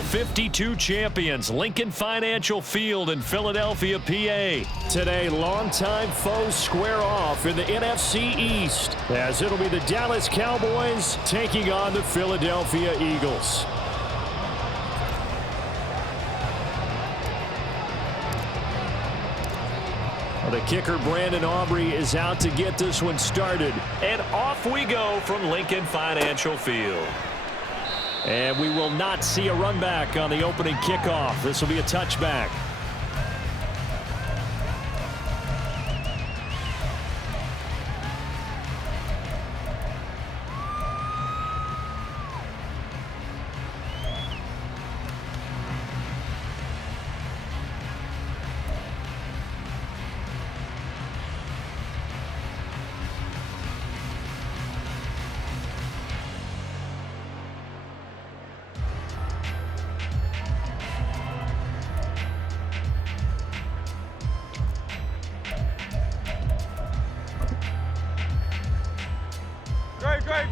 52 champions, Lincoln Financial Field in Philadelphia, PA. Today, longtime foes square off in the NFC East, as it'll be the Dallas Cowboys taking on the Philadelphia Eagles. The kicker, Brandon Aubrey, is out to get this one started. And off we go from Lincoln Financial Field. And we will not see a run back on the opening kickoff. This will be a touchback.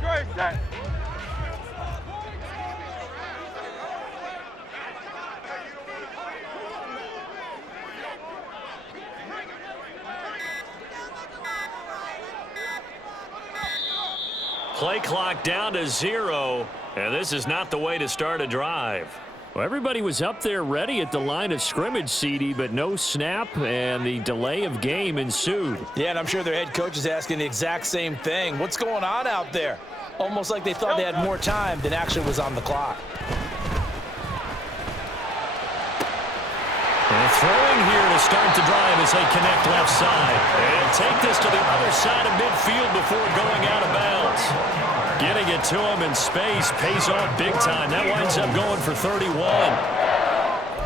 Great, set. Play clock down to 0, and this is not the way to start a drive. Well, everybody was up there ready at the line of scrimmage, CD, but no snap, and the delay of game ensued. Yeah, and I'm sure their head coach is asking the exact same thing. What's going on out there? Almost like they thought they had more time than actually was on the clock. And throwing here to start the drive as they connect left side. And take this to the other side of midfield before going out of bounds. Getting it to him in space pays off big time. That winds up going for 31.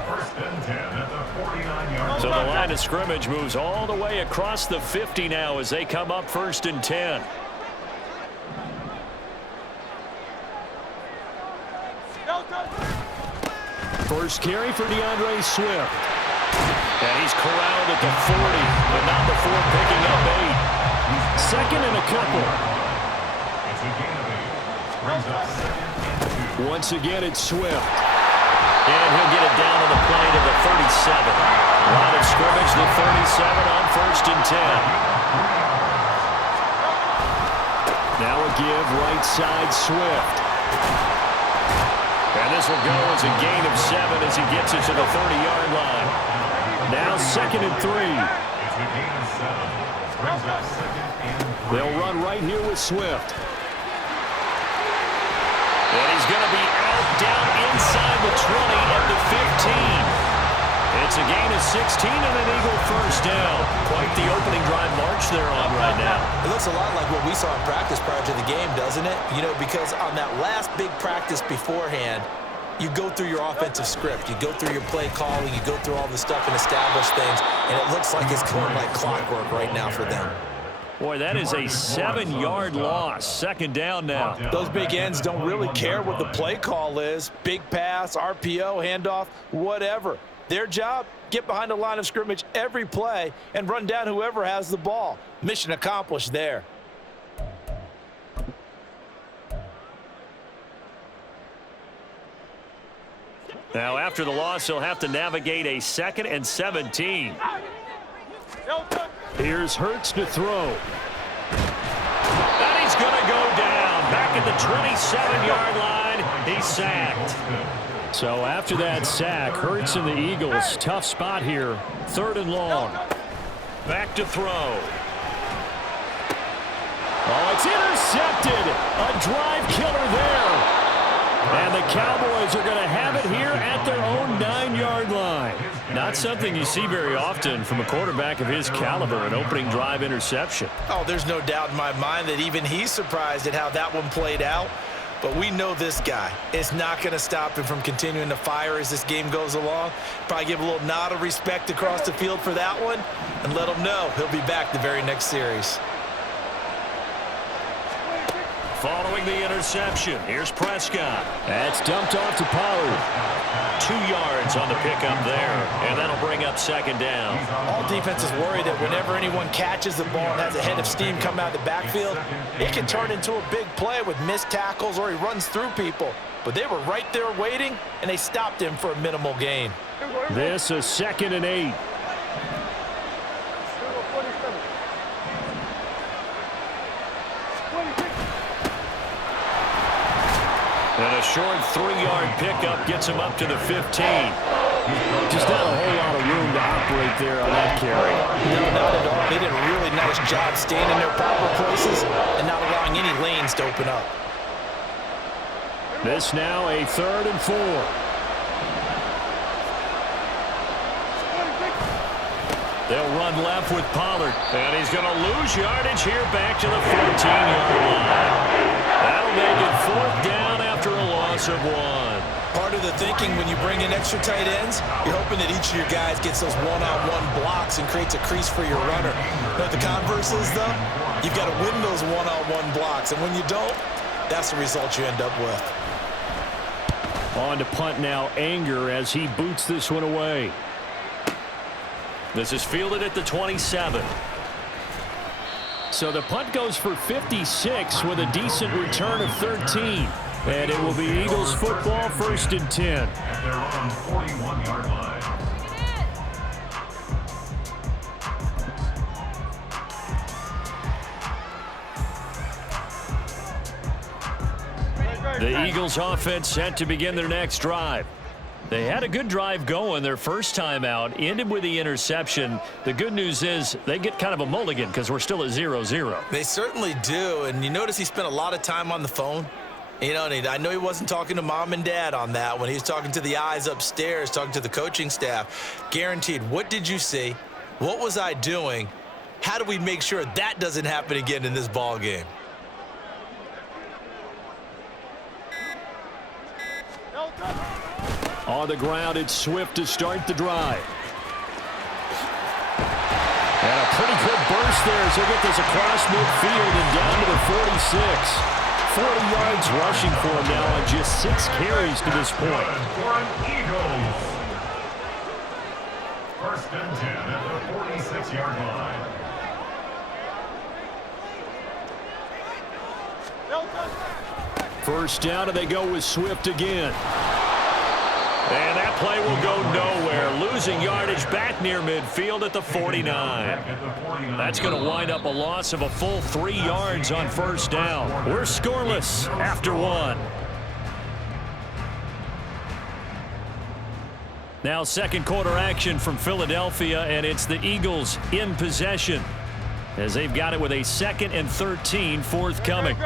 First and 10 at the 49-yard. So the line of scrimmage moves all the way across the 50 now as they come up first and 10. First carry for DeAndre Swift. And he's corralled at the 40, but not before picking up 8. Second and a couple. Once again, it's Swift. And he'll get it down on the play to the 37. Line of scrimmage, the 37 on first and 10. Now a give, right side, Swift. And this will go as a gain of 7 as he gets it to the 30-yard line. Now second and 3. They'll run right here with Swift. And he's going to be out down inside the 20 at the 15. It's a gain of 16 and an Eagle first down. Quite the opening drive march they're on right now. It looks a lot like what we saw in practice prior to the game, doesn't it? You know, because on that last big practice beforehand, you go through your offensive script. You go through your play calling. You go through all the stuff and establish things. And it looks like it's going like clockwork right now for them. Boy, that is a 7-yard loss. Second down now. Those big ends don't really care what the play call is. Big pass, RPO, handoff, whatever. Their job, get behind the line of scrimmage every play and run down whoever has the ball. Mission accomplished there. Now, after the loss, he'll have to navigate a 2nd and 17. Here's Hurts to throw. And he's going to go down. Back at the 27-yard line, he's sacked. So after that sack, Hurts and the Eagles, tough spot here. 3rd and long. Back to throw. Oh, it's intercepted. A drive killer there. And the Cowboys are going to have it here at their own 9-yard line. Not something you see very often from a quarterback of his caliber, an opening drive interception. Oh, there's no doubt in my mind that even he's surprised at how that one played out. But we know this guy is not going to stop him from continuing to fire as this game goes along. Probably give a little nod of respect across the field for that one and let him know he'll be back the very next series. Following the interception, here's Prescott. That's dumped off to Pollard. 2 yards on the pickup there, and that'll bring up 2nd down. All defenses worry that whenever anyone catches the ball and has a head of steam come out of the backfield, it can turn into a big play with missed tackles or he runs through people. but they were right there waiting, and they stopped him for a minimal gain. This is 2nd and 8. And a short 3-yard pickup gets him up to the 15. Just not a whole lot of room to operate there on that carry. No, not at all. They did a really nice job staying in their proper places and not allowing any lanes to open up. This now a 3rd and 4. They'll run left with Pollard. And he's going to lose yardage here back to the 14-yard line. That'll make it 4th down after a loss of 1. Part of the thinking when you bring in extra tight ends, you're hoping that each of your guys gets those one-on-one blocks and creates a crease for your runner. But the converse is, though, you've got to win those one-on-one blocks. And when you don't, that's the result you end up with. On to punt now, Anger, as he boots this one away. This is fielded at the 27. So the punt goes for 56 with a decent return of 13. And it will be Eagles football, 1st and 10. At their own 41-yard line. The Eagles offense set to begin their next drive. They had a good drive going their first time out, ended with the interception. The good news is they get kind of a mulligan because we're still at 0-0. They certainly do, and you notice he spent a lot of time on the phone. You know, and I know he wasn't talking to mom and dad on that one. He was talking to the eyes upstairs, talking to the coaching staff. Guaranteed, what did you see? What was I doing? How do we make sure that doesn't happen again in this ball game? On the ground, it's Swift to start the drive. And a pretty good burst there as they get this across midfield and down to the 46. 40 yards rushing for him now on just 6 carries to this point. For an Eagles. 1st and 10 at the 46-yard line. First down, and they go with Swift again. And that play will go nowhere. Losing yardage back near midfield at the 49. That's going to wind up a loss of a full 3 yards on 1st down. We're scoreless after 1. Now 2nd quarter action from Philadelphia, and it's the Eagles in possession as they've got it with a 2nd and 13 forthcoming.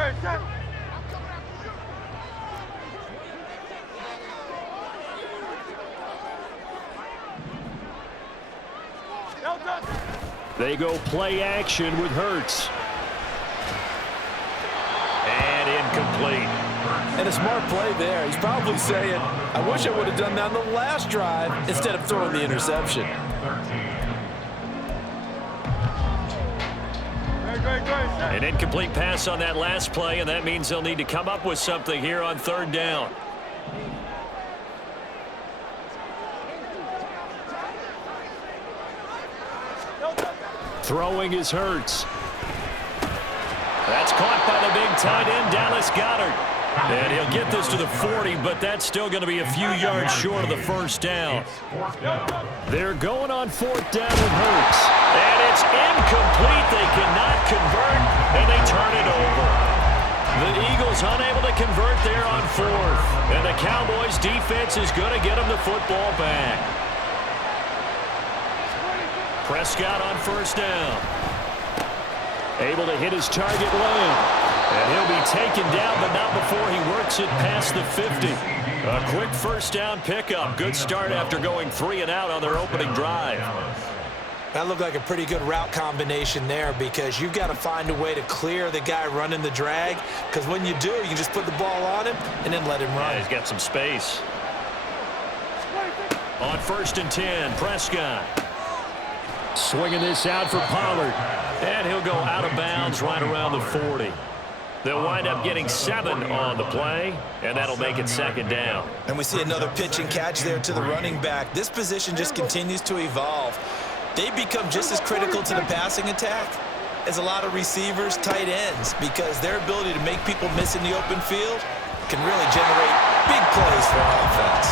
They go play action with Hurts. And incomplete. And a smart play there. He's probably saying, I wish I would have done that on the last drive instead of throwing the interception. An incomplete pass on that last play, and that means they'll need to come up with something here on 3rd down. Throwing is Hurts. That's caught by the big tight end, Dallas Goedert. And he'll get this to the 40, but that's still going to be a few yards short of the 1st down. They're going on 4th down with Hurts. And it's incomplete. They cannot convert, and they turn it over. The Eagles unable to convert there on 4th. And the Cowboys defense is going to get them the football back. Prescott on 1st down. Able to hit his target, Lamb. And he'll be taken down, but not before he works it past the 50. A quick 1st down pickup. Good start after going 3 and out on their opening drive. That looked like a pretty good route combination there because you've got to find a way to clear the guy running the drag, because when you do, you can just put the ball on him and then let him run. Yeah, he's got some space. On 1st and 10, Prescott. Swinging this out for Pollard. And he'll go out of bounds right around the 40. They'll wind up getting 7 on the play, and that'll make it 2nd down. And we see another pitch and catch there to the running back. This position just continues to evolve. They become just as critical to the passing attack as a lot of receivers, tight ends, because their ability to make people miss in the open field can really generate big plays for an offense.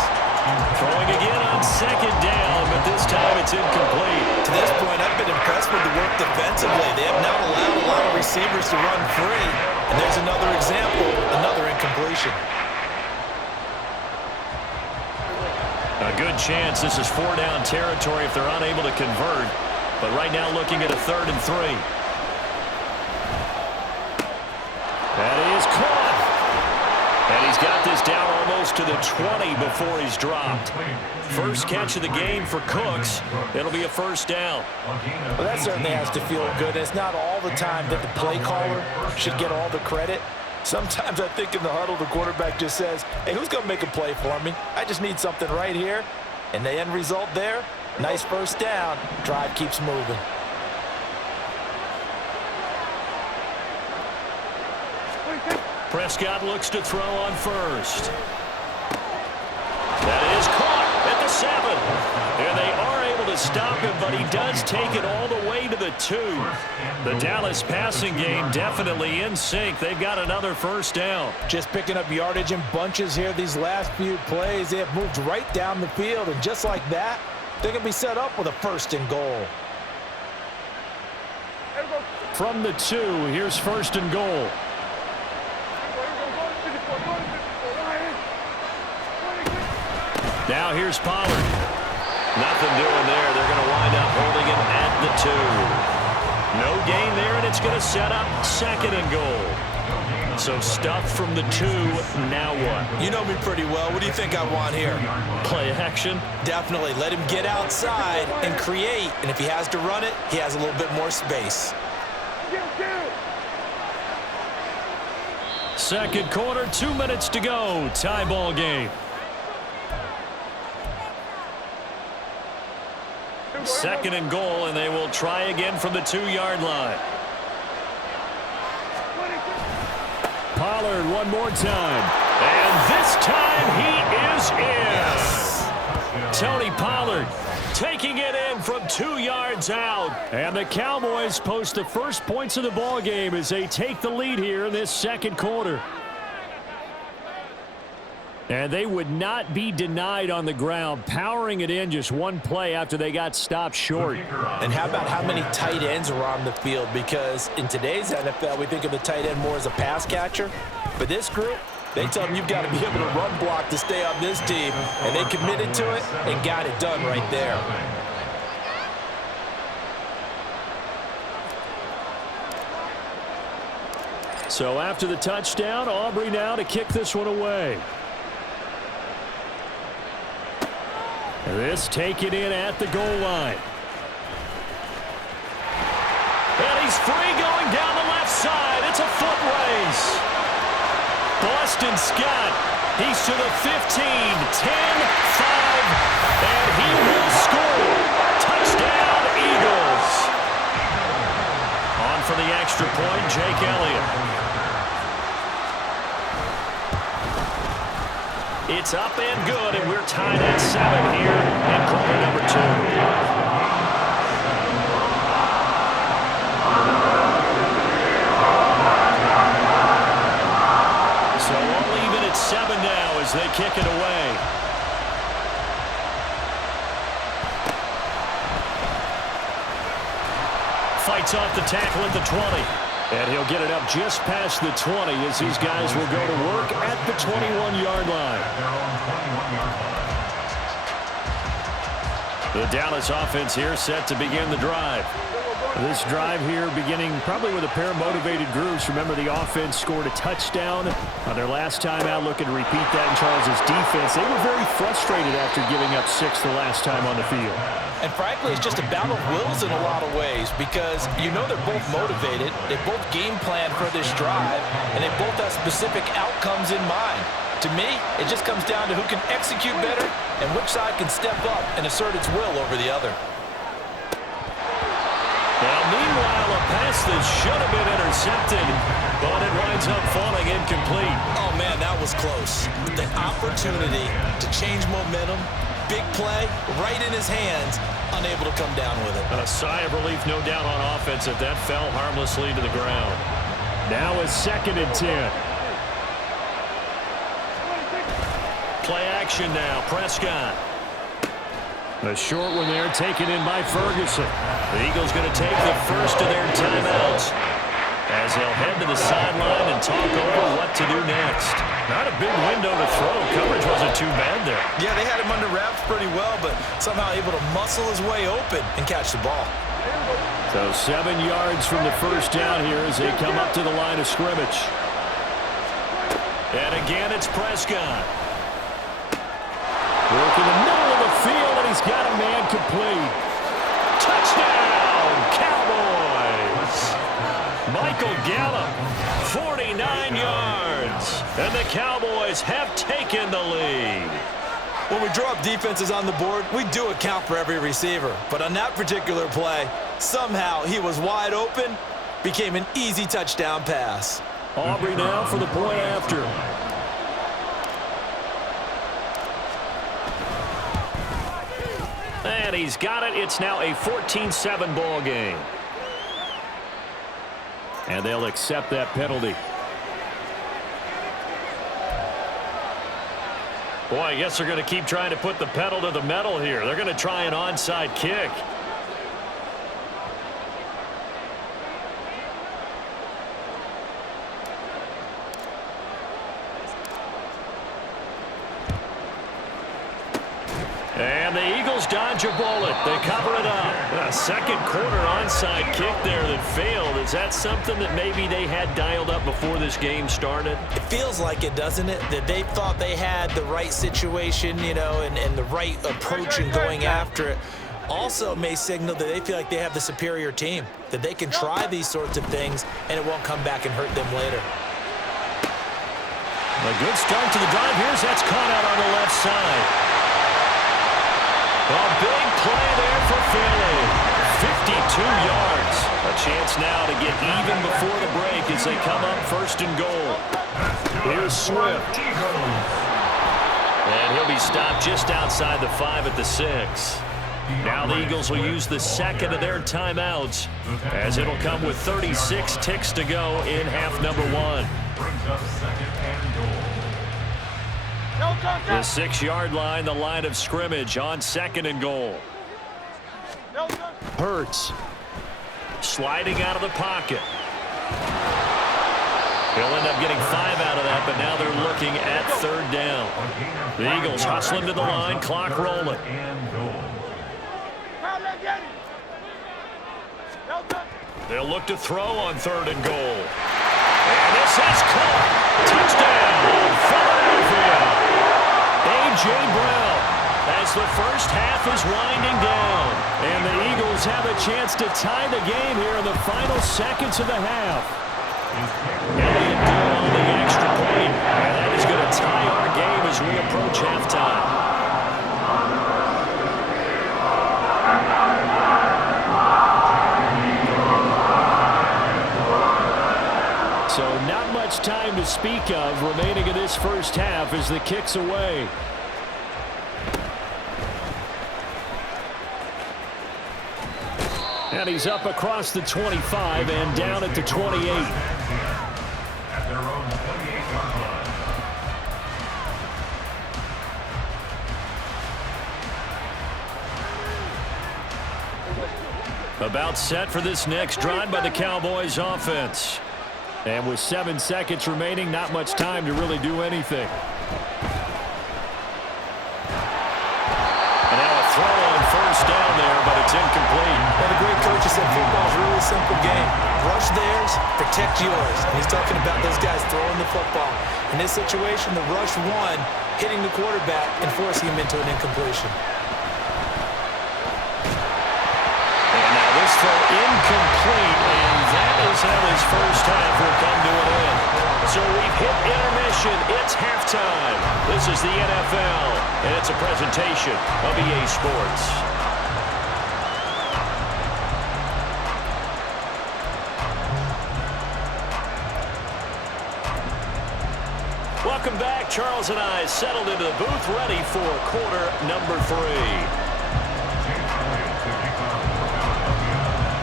Throwing again on second down, but this time it's incomplete. To this point, I've been impressed with the work defensively. They have not allowed a lot of receivers to run free. And there's another example, another incompletion. A good chance this is 4-down territory if they're unable to convert. But right now looking at a 3rd and 3. That is caught. And he's got this down almost to the 20 before he's dropped. First catch of the game for Cooks. It'll be a 1st down. Well, that certainly has to feel good. It's not all the time that the play caller should get all the credit. Sometimes I think in the huddle, the quarterback just says, hey, who's going to make a play for me? I just need something right here. And the end result there, nice 1st down. Drive keeps moving. Prescott looks to throw on 1st. That is caught at the 7. And they are able to stop him, but he does take it all the way to the 2. The Dallas passing game definitely in sync. They've got another 1st down. Just picking up yardage in bunches here these last few plays. They have moved right down the field, and just like that, they're going to be set up with a 1st and goal. From the 2, here's 1st and goal. Now here's Pollard. Nothing doing there. They're going to wind up holding him at the 2. No gain there, and it's going to set up 2nd and goal. So stuff from the 2. Now what? You know me pretty well. What do you think I want here? Play action? Definitely. Let him get outside and create. And if he has to run it, he has a little bit more space. 2nd quarter, 2 minutes to go. Tie ball game. 2nd and goal, and they will try again from the 2-yard line. Pollard one more time. And this time he is in. Tony Pollard taking it in from 2 yards out. And the Cowboys post the first points of the ball game as they take the lead here in this 2nd quarter. And they would not be denied on the ground, powering it in just one play after they got stopped short. And how about how many tight ends are on the field? Because in today's NFL, we think of the tight end more as a pass catcher. But this group, they tell them you've got to be able to run block to stay on this team. And they committed to it and got it done right there. So after the touchdown, Aubrey now to kick this one away. This taken in at the goal line. And he's free going down the left side. It's a foot race. Boston Scott, he's to the 15, 10, 5, and he will score. Touchdown, Eagles. On for the extra point, Jake Elliott. It's up and good, and we're tied at 7 here in quarter number 2. So all even at 7 now as they kick it away. Fights off the tackle at the 20. And he'll get it up just past the 20 as these guys will go to work at the 21-yard line. The Dallas offense here set to begin the drive. This drive here beginning probably with a pair of motivated groups. Remember, the offense scored a touchdown on their last time out. Looking to repeat that in Charles's defense. They were very frustrated after giving up 6 the last time on the field. And frankly, it's just a battle of wills in a lot of ways because you know they're both motivated. They both game plan for this drive, and they both have specific outcomes in mind. To me, it just comes down to who can execute better and which side can step up and assert its will over the other. Now, meanwhile, a pass that should have been intercepted, but it winds up falling incomplete. Oh, man, that was close. The opportunity to change momentum, big play, right in his hands, unable to come down with it. A sigh of relief, no doubt, on offense if that fell harmlessly to the ground. Now it's 2nd and 10. action now. Prescott. A short one there taken in by Ferguson. The Eagles going to take the first of their timeouts as they'll head to the sideline and talk over what to do next. Not a big window to throw. Coverage wasn't too bad there. Yeah, they had him under wraps pretty well, but somehow able to muscle his way open and catch the ball. So 7 yards from the first down here as they come up to the line of scrimmage. And again, it's Prescott. Work in the middle of the field, and he's got a man complete. Touchdown, Cowboys! Michael Gallup, 49 yards. And the Cowboys have taken the lead. When we draw up defenses on the board, we do account for every receiver. But on that particular play, somehow he was wide open, became an easy touchdown pass. Aubrey now for the point after. And he's got it. It's now a 14-7 ball game. And they'll accept that penalty. Boy, I guess they're going to keep trying to put the pedal to the metal here. They're going to try an onside kick. And the Eagles dodge a bullet. They cover it up. A second quarter onside kick there that failed. Is that something that maybe they had dialed up before this game started? It feels like it, doesn't it? That they thought they had the right situation, you know, and the right approach in going after it. Also may signal that they feel like they have the superior team, that they can try these sorts of things and it won't come back and hurt them later. A good start to the drive. Here's that's caught out on the left side. A big play there for Philly. 52 yards. A chance now to get even before the break as they come up first and goal. Here's Swift. And he'll be stopped just outside the 5 at the 6. Now the Eagles will use the second of their timeouts as it'll come with 36 ticks to go in half number 1. The 6-yard line, the line of scrimmage on second and goal. Hurts sliding out of the pocket. He'll end up getting 5 out of that, but now they're looking at third down. The Eagles hustling to the line, clock rolling. They'll look to throw on third and goal. And this is caught. Touchdown, Philadelphia. A.J. Brown as the first half is winding down. And the Eagles have a chance to tie the game here in the final seconds of the half. Elliott down on the extra point. And that is going to tie our game as we approach halftime. So not much time to speak of remaining in this first half as the kick's away. And he's up across the 25 and down at the 28. At their own 28-yard line. About set for this next drive by the Cowboys offense. And with 7 seconds remaining, not much time to really do anything. And now a throw on first down there, but it's incomplete. And the great coach has said football's a really simple game. Rush theirs, protect yours. And he's talking about those guys throwing the football. In this situation, the rush one, hitting the quarterback and forcing him into an incompletion. And now this throw incomplete, and that is how his first half will come to an end. So we've hit intermission. It's halftime. This is the NFL, and it's a presentation of EA Sports. Welcome back. Charles and I settled into the booth ready for quarter number 3.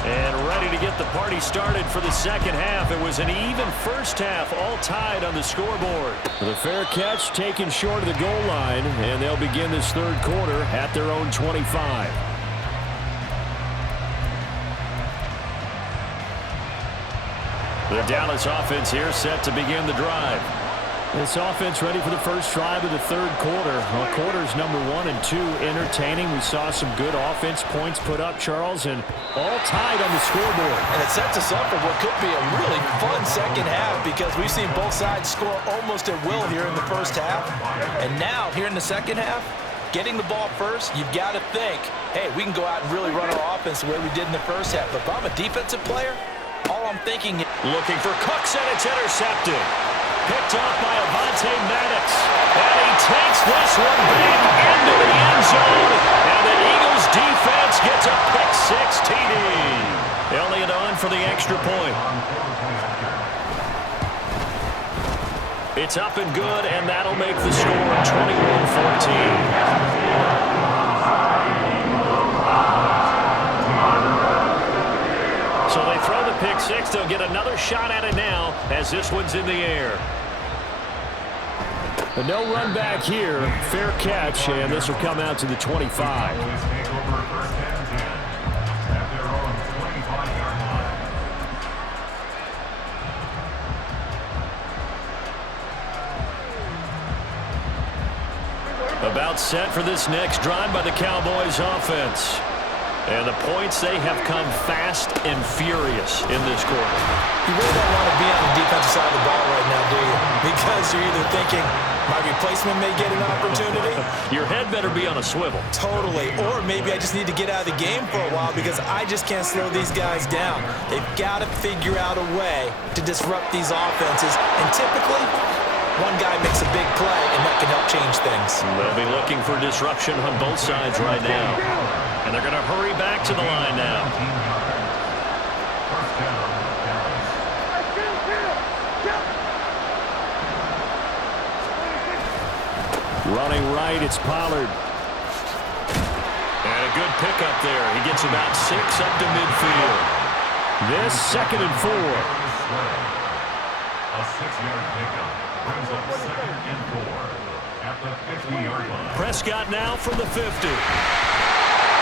And ready to get the party started for the second half. It was an even first half, all tied on the scoreboard. The fair catch taken short of the goal line, and they'll begin this third quarter at their own 25. The Dallas offense here set to begin the drive. This offense ready for the first drive of the third quarter. Well, quarters number 1 and 2 entertaining. We saw some good offense points put up, Charles, and all tied on the scoreboard. And it sets us up for what could be a really fun second half because we've seen both sides score almost at will here in the first half. And now, here in the second half, getting the ball first, you've got to think, hey, we can go out and really run our offense the way we did in the first half. But if I'm a defensive player, all I'm thinking is looking for Cooks, and it's intercepted. Picked off by Avonte Maddox. And he takes this one back into the end zone. And the Eagles defense gets a pick-6 TD. Elliott on for the extra point. It's up and good, and that'll make the score 21-14. So they throw the pick-6. They'll get another shot at it now as this one's in the air. But no run back here. Fair catch, and this will come out to the 25. About set for this next drive by the Cowboys offense. And the points, they have come fast and furious in this quarter. You really don't want to be on the defensive side of the ball right now, do you? Because you're either thinking, my replacement may get an opportunity. Your head better be on a swivel. Totally. Or maybe I just need to get out of the game for a while because I just can't slow these guys down. They've got to figure out a way to disrupt these offenses. And typically, one guy makes a big play, and that can help change things. They'll be looking for disruption on both sides right now. And they're going to hurry back to the line now. Running right, it's Pollard. And a good pickup there. He gets about 6 up to midfield. This 2nd and 4. A 6-yard pickup brings up 2nd and 4 at the 50-yard line. Prescott now from the 50.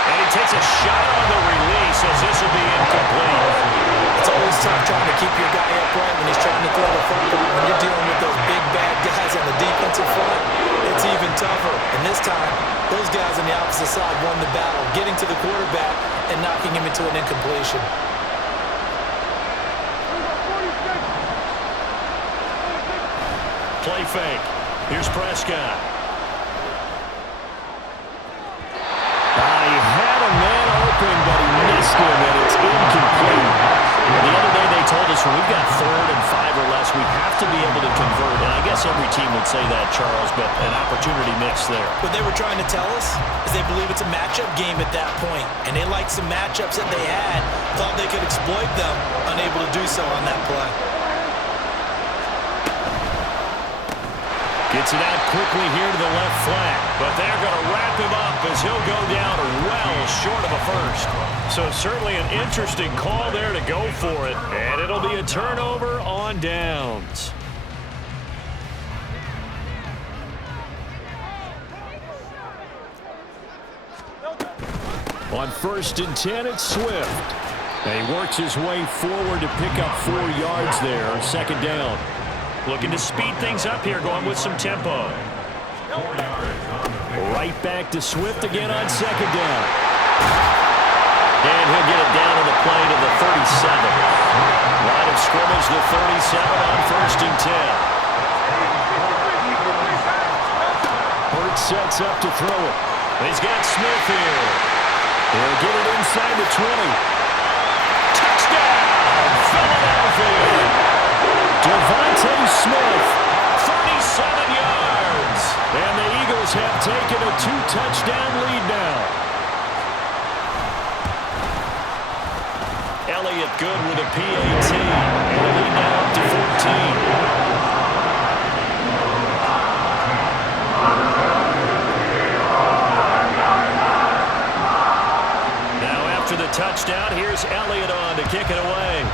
And he takes a shot on the release as this will be incomplete. It's always tough trying to keep your guy upright when he's trying to throw the football. When you're dealing with those big, bad guys on the defensive front, it's even tougher. And this time, those guys on the opposite side won the battle, getting to the quarterback and knocking him into an incompletion. Play fake. Here's Prescott. He had a man open, but he missed him, and it's incomplete. The other day they told us when we've got 3rd and 5 or less, we have to be able to convert. And I guess every team would say that, Charles, but an opportunity missed there. What they were trying to tell us is they believe it's a matchup game at that point, and they liked some matchups that they had, thought they could exploit them, unable to do so on that play. Gets it out quickly here to the left flat, but they're going to wrap him up as he'll go down well short of a first. So certainly an interesting call there to go for it, and it'll be a turnover on downs. On 1st and 10, it's Swift. And he works his way forward to pick up 4 yards there, 2nd down. Looking to speed things up here, going with some tempo. Right back to Swift again on 2nd down. And he'll get it down to the play to the 37. Line of scrimmage, the 37 on 1st and 10. Hurt sets up to throw it. He's got Smith here. He'll get it inside the 20. Touchdown, Philadelphia. Devontae Smith, 37 yards. And the Eagles have taken a 2-touchdown lead now. Elliott good with a PAT. And the lead now up to 14. Now after the touchdown. Here's Elliott on to kick it away.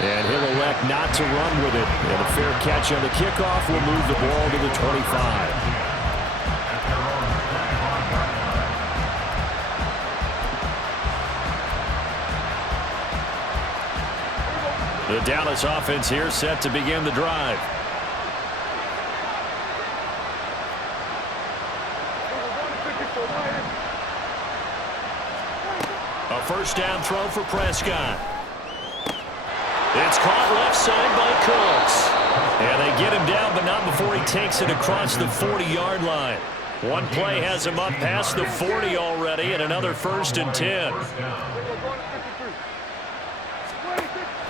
And he'll elect not to run with it. And a fair catch on the kickoff will move the ball to the 25. The Dallas offense here set to begin the drive. A first down throw for Prescott. It's caught left side by Cooks. And they get him down, but not before he takes it across the 40-yard line. One play has him up past the 40 already, and another 1st and 10.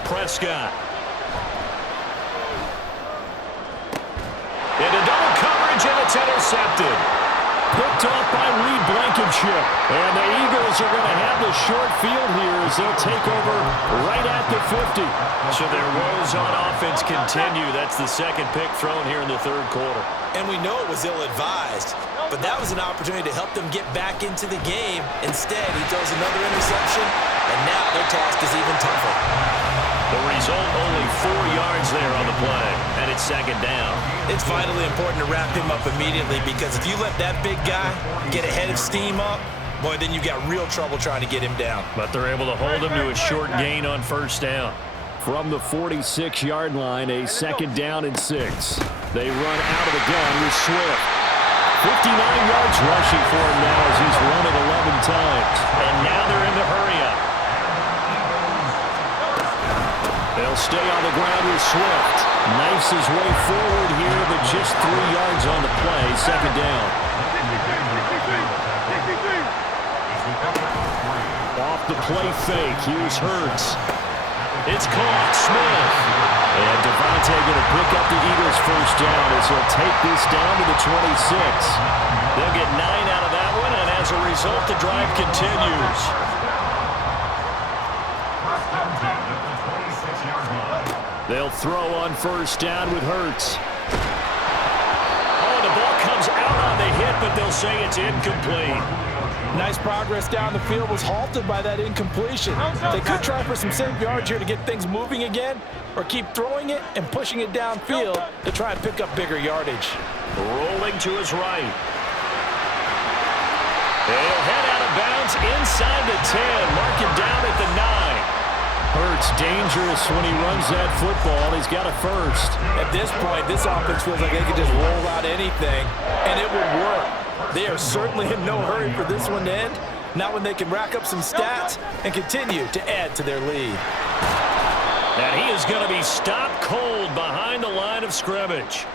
Prescott. Into double coverage, and it's intercepted. Picked off by Reed Blankenship. And the Eagles are going to have the short field here as they'll take over right at the 50. So their woes on offense continue. That's the second pick thrown here in the 3rd quarter. And we know it was ill-advised, but that was an opportunity to help them get back into the game. Instead, he throws another interception, and now their task is even tougher. The result, only 4 yards there on the play, and it's 2nd down. It's vitally important to wrap him up immediately, because if you let that big guy get a head of steam up, boy, then you've got real trouble trying to get him down. But they're able to hold him to a short gain on 1st down. From the 46-yard line, a 2nd down and 6. They run out of the gun with Swift. 59 yards rushing for him now as he's run it 11 times. And now they're in the hurry-up. They'll stay on the ground with Swift. Knifes his way forward here, but just 3 yards on the play. 2nd down. Off the play fake. Here's Hurts. It's caught. Smith. And Devontae going to pick up the Eagles' 1st down as he'll take this down to the 26. They'll get 9 out of that one, and as a result, the drive continues. They'll throw on 1st down with Hurts. Oh, the ball comes out on the hit, but they'll say it's incomplete. Nice progress down the field was halted by that incompletion. They could try for some safe yards here to get things moving again, or keep throwing it and pushing it downfield to try and pick up bigger yardage. Rolling to his right. They'll head out of bounds inside the 10. Mark him down at the 9. Hurts dangerous when he runs that football. He's got a 1st. At this point, this offense feels like they could just roll out anything, and it would work. They are certainly in no hurry for this one to end, not when they can rack up some stats and continue to add to their lead. And he is going to be stopped cold behind the line of scrimmage.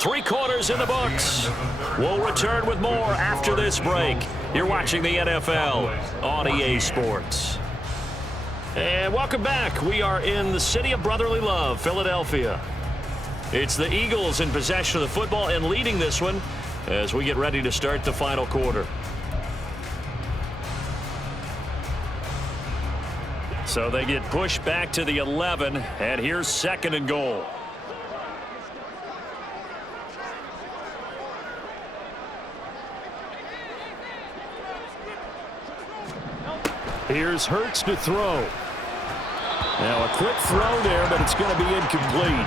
3 quarters in the books. We'll return with more after this break. You're watching the NFL on EA Sports. And welcome back. We are in the city of brotherly love, Philadelphia. It's the Eagles in possession of the football and leading this one as we get ready to start the final quarter. So they get pushed back to the 11, and here's 2nd and goal. Here's Hurts to throw. Now a quick throw there, but it's going to be incomplete.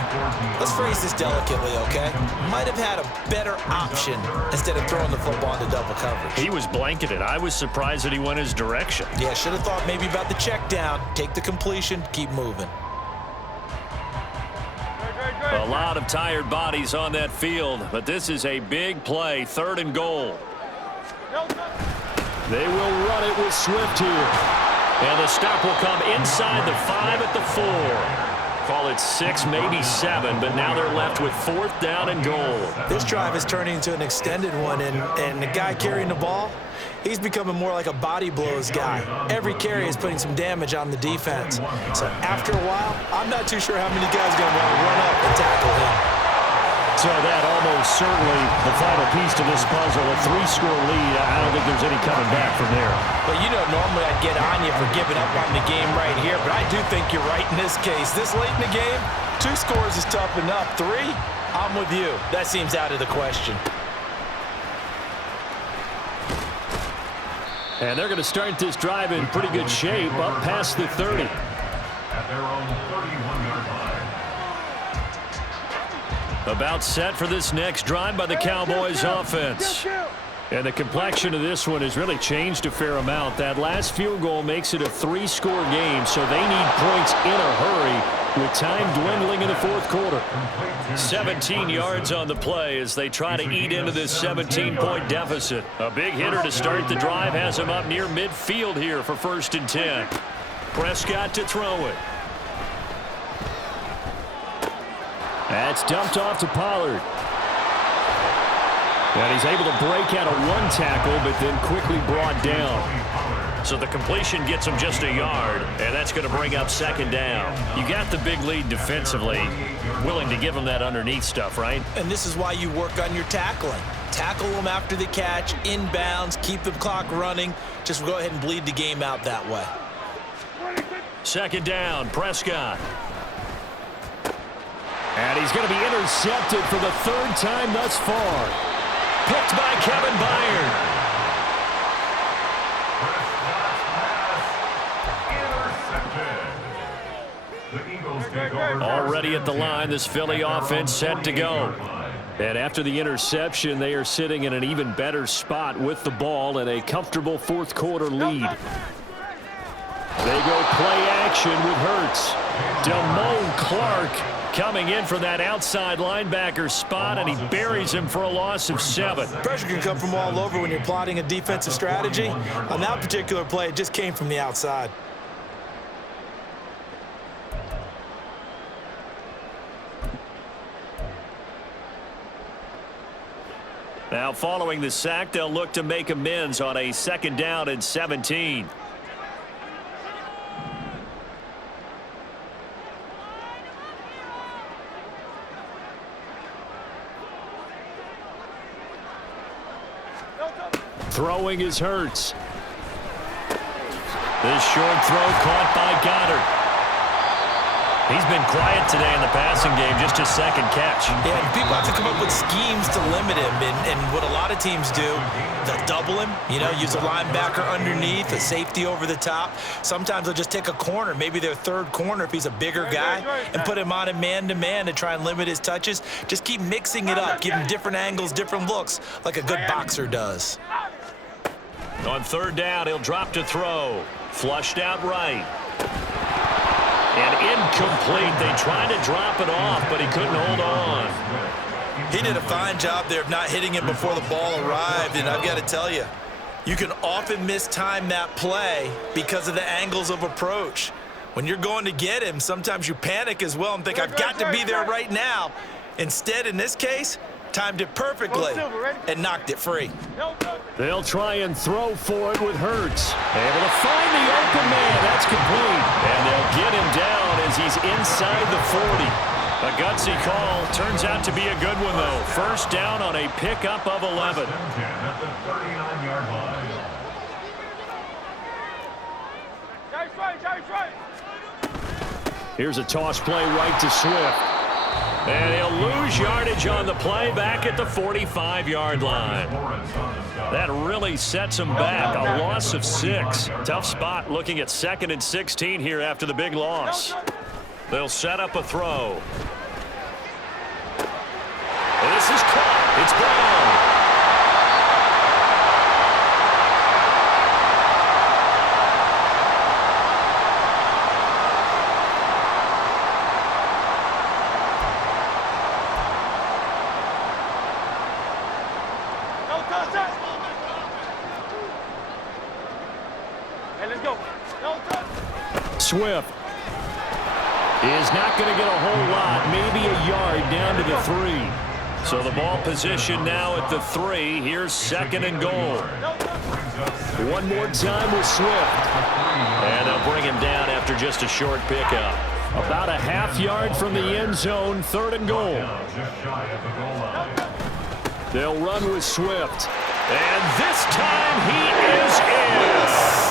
Let's phrase this delicately, okay? Might have had a better option instead of throwing the football into double coverage. He was blanketed. I was surprised that he went his direction. Yeah, should have thought maybe about the check down, take the completion, keep moving. A lot of tired bodies on that field, but this is a big play, 3rd and goal. They will run it with Swift here. And the stop will come inside the 5 at the 4. Call it 6, maybe 7, but now they're left with 4th down and goal. This drive is turning into an extended one, and the guy carrying the ball, he's becoming more like a body blows guy. Every carry is putting some damage on the defense. So after a while, I'm not too sure how many guys are going to want to run up and tackle him. So that almost certainly the final piece to this puzzle, a 3-score lead. I don't think there's any coming back from there. Well, you know, normally I'd get on you for giving up on the game right here, but I do think you're right in this case. This late in the game, 2 scores is tough enough. 3, I'm with you. That seems out of the question. And they're going to start this drive in pretty good shape up past the 30. At their own 31-yard line. About set for this next drive by the Cowboys offense. And the complexion of this one has really changed a fair amount. That last field goal makes it a 3-score game, so they need points in a hurry with time dwindling in the fourth quarter. 17 yards on the play as they try to eat into this 17-point deficit. A big hitter to start the drive has him up near midfield here for 1st and 10. Prescott to throw it. That's dumped off to Pollard. And he's able to break out of one tackle, but then quickly brought down. So the completion gets him just a yard, and that's going to bring up 2nd down. You got the big lead defensively, willing to give him that underneath stuff, right? And this is why you work on your tackling. Tackle them after the catch, inbounds, keep the clock running. Just go ahead and bleed the game out that way. 2nd down, Prescott. And he's going to be intercepted for the 3rd time thus far. Picked by Kevin Byard. Already at the line, this Philly offense set to go. And after the interception, they are sitting in an even better spot with the ball and a comfortable 4th quarter lead. They go play action with Hurts. Damone Clark coming in for that outside linebacker spot, and he buries him for a loss of 7. Pressure can come from all over when you're plotting a defensive strategy. On that particular play, it just came from the outside. Now, following the sack, they'll look to make amends on a 2nd down and 17. Throwing is Hurts. This short throw caught by Goddard. He's been quiet today in the passing game, just his 2nd catch. Yeah, people have to come up with schemes to limit him, and what a lot of teams do, they'll double him, use a linebacker underneath, a safety over the top. Sometimes they'll just take a corner, maybe their 3rd corner if he's a bigger guy, and put him on a man-to-man to try and limit his touches. Just keep mixing it up, give him different angles, different looks, like a good boxer does. On 3rd down, he'll drop to throw. Flushed out right. And incomplete. They tried to drop it off, but he couldn't hold on. He did a fine job there of not hitting it before the ball arrived, and I've got to tell you, you can often mistime that play because of the angles of approach. When you're going to get him, sometimes you panic as well and think, I've got to be there right now. Instead, in this case, timed it perfectly and knocked it free. They'll try and throw for it with Hurts. Able to find the open man. That's complete. And they'll get him down as he's inside the 40. A gutsy call. Turns out to be a good one, though. 1st down on a pickup of 11. At the 39-yard line. Here's a toss play right to Swift. And he'll lose yardage on the play back at the 45-yard line. That really sets him back. A loss of 6. Tough spot looking at 2nd and 16 here after the big loss. They'll set up a throw. And this is caught. It's Brown. Swift is not going to get a whole lot, maybe a yard down to the 3. So the ball position now at the 3. Here's 2nd and goal. One more time with Swift. And they'll bring him down after just a short pickup. About a half yard from the end zone, 3rd and goal. They'll run with Swift. And this time he is in.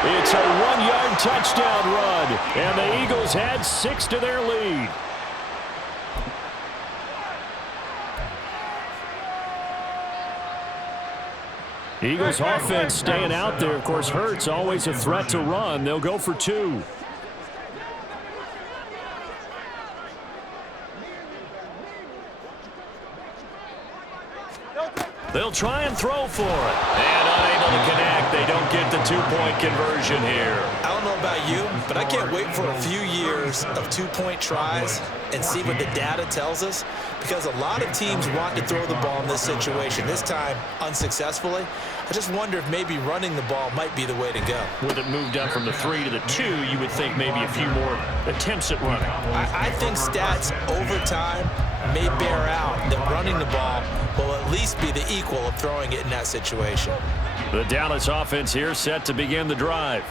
It's a 1-yard touchdown run, and the Eagles add 6 to their lead. Eagles offense staying out there. Of course, Hurts always a threat to run. They'll go for 2. They'll try and throw for it. And unable to connect. They don't get the 2-point conversion here. I don't know about you, but I can't wait for a few years of 2-point tries and see what the data tells us, because a lot of teams want to throw the ball in this situation. This time, unsuccessfully. I just wonder if maybe running the ball might be the way to go. With it moved up from the 3 to the 2, you would think maybe a few more attempts at running. I think stats over time may bear out that running the ball will at least be the equal of throwing it in that situation. The Dallas offense here set to begin the drive.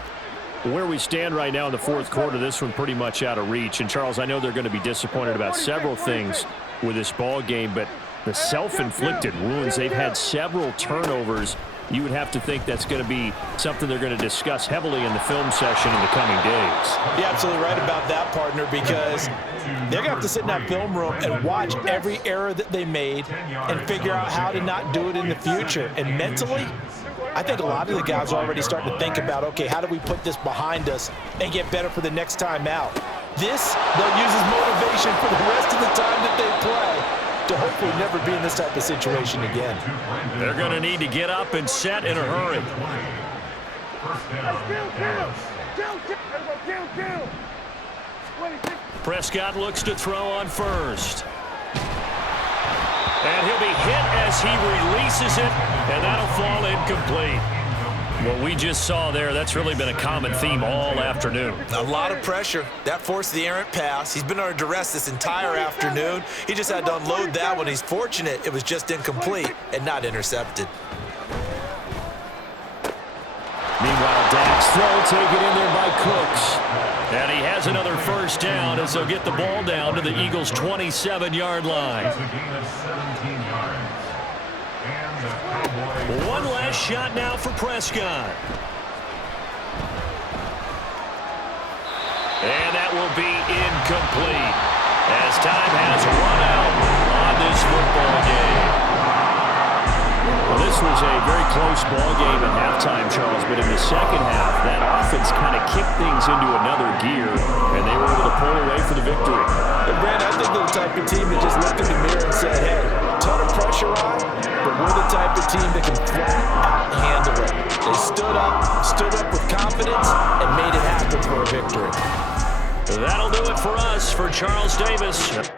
Where we stand right now in the fourth quarter, this one pretty much out of reach. And, Charles, I know they're going to be disappointed about several things with this ball game, but the self-inflicted wounds, they've had several turnovers. You would have to think that's going to be something they're going to discuss heavily in the film session in the coming days. You're absolutely right about that, partner, because they're going to have to sit in that film room and watch every error that they made and figure out how to not do it in the future. And mentally, I think a lot of the guys are already starting to think about, okay, how do we put this behind us and get better for the next time out? This, they'll use as motivation for the rest of the time that they play to hopefully never be in this type of situation again. They're going to need to get up and set in a hurry. Prescott looks to throw on first. And he'll be hit as he releases it, and that'll fall incomplete. What we just saw there, that's really been a common theme all afternoon. A lot of pressure. That forced the errant pass. He's been under duress this entire afternoon. He just had to unload that one. He's fortunate it was just incomplete and not intercepted. Meanwhile, Dak's throw taken in there by Cooks. And he has another first down as they'll get the ball down to the Eagles' 27-yard line. One last shot now for Prescott. And that will be incomplete as time has run out on this football game. Well, this was a very close ball game at halftime, Charles, but in the second half, that offense kind of kicked things into another gear, and they were able to pull away for the victory. And Brand, I think they're the type of team that just looked in the mirror and said, hey, ton of pressure on, but we're the type of team that can flat out handle it. They stood up with confidence and made it happen for a victory. That'll do it for us. For Charles Davis.